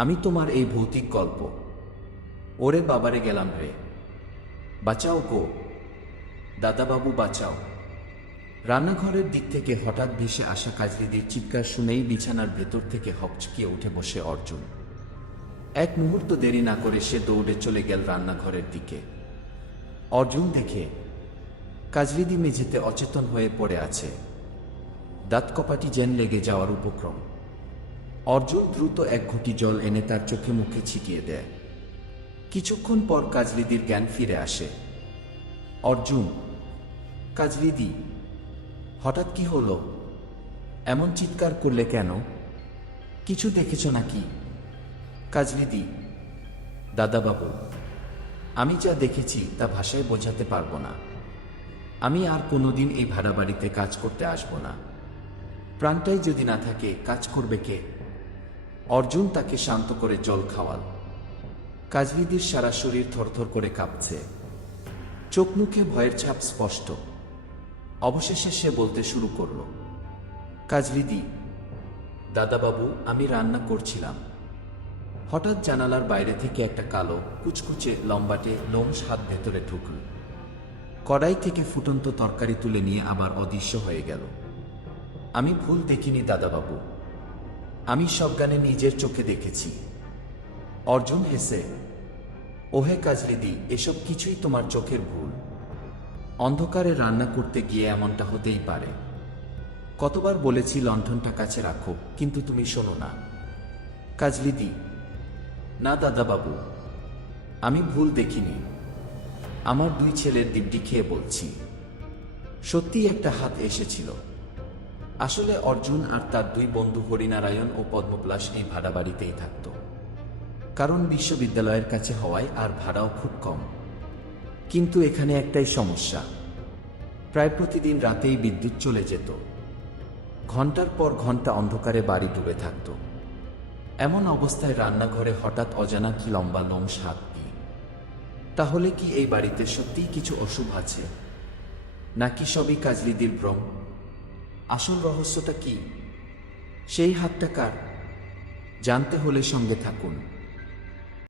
আমি তোমার এই ভৌতিক গল্প। ওরে বাবারে গেলাম রে, বাঁচাও গো, দাদাবাবু বাঁচাও। রান্নাঘরের দিক থেকে হঠাৎ ভেসে আসা কাজলিদির চিৎকার শুনেই বিছানার ভেতর থেকে হকচকিয়ে উঠে বসে অর্জুন। এক মুহূর্ত দেরি না করে সে দৌড়ে চলে গেল রান্নাঘরের দিকে। অর্জুন দেখে কাজলিদি মেঝেতে অচেতন হয়ে পড়ে আছে, দাঁত কপাটি যেন লেগে যাওয়ার উপক্রম। অর্জুন দ্রুত এক ঘটি জল এনে তার চোখে মুখে ছিটিয়ে দেয়। কিছুক্ষণ পর কাজলিদির জ্ঞান ফিরে আসে। অর্জুন, কাজলিদি, হঠাৎ কি হলো? এমন চিৎকার করলে কেন? কিছু দেখেছ নাকি? কাজলিদি, দাদাবাবু, আমি যা দেখেছি তা ভাষায় বোঝাতে পারবো না। আমি আর কোনোদিন এই ভাড়া বাড়িতে কাজ করতে আসবো না। প্রাণটাই যদি না থাকে কাজ করবে কে? অর্জুন তাকে শান্ত করে জল খাওয়াল। কাজলিদির সারা শরীর থরথর করে কাঁপছে, চোখ মুখে ভয়ের ছাপ স্পষ্ট। অবশেষে সে বলতে শুরু করল, কাজলিদি, দাদাবাবু, আমি রান্না করছিলাম। হঠাৎ জানালার বাইরে থেকে একটা কালো কুচকুচে লম্বাটে লোমশ হাত ভেতরে ঢুকল। কড়াই থেকে ফুটন্ত তরকারি তুলে নিয়ে আবার অদৃশ্য হয়ে গেল। আমি ভুল দেখিনি দাদাবাবু, আমি সজ্ঞানে নিজের চোখে দেখেছি। অর্জুন হেসে, ওহে কাজলিদি, এসব কিছুই তোমার চোখের ভুল। অন্ধকারে রান্না করতে গিয়ে এমনটা হতেই পারে। কতবার বলেছি লণ্ঠনটা কাছে রাখো, কিন্তু তুমি শোনো না। কাজলিদি, না দাদাবাবু, আমি ভুল দেখিনি। আমার দুই ছেলের দিব্যি খেয়ে বলছি, সত্যিই একটা হাত এসেছিল। আসলে অর্জুন আর তার দুই বন্ধু হরিনারায়ণ ও পদ্মপলাশ এই ভাড়া বাড়িতেই থাকত। কারণ বিশ্ববিদ্যালয়ের কাছে হওয়ায় আর ভাড়াও খুব কম। কিন্তু এখানে একটাই সমস্যা, প্রায় প্রতিদিন রাতেই বিদ্যুৎ চলে যেত। ঘন্টার পর ঘন্টা অন্ধকারে বাড়ি ডুবে থাকত। এমন অবস্থায় রান্নাঘরে হঠাৎ অজানা কি লম্বা লোমশ হাত কি? তাহলে কি এই বাড়িতে সত্যিই কিছু অশুভ আছে, নাকি সবই কাজলিদির ভ্রম? আসল রহস্যটা কি? সেই হাতটা কার? জানতে হলে সঙ্গে থাকুন।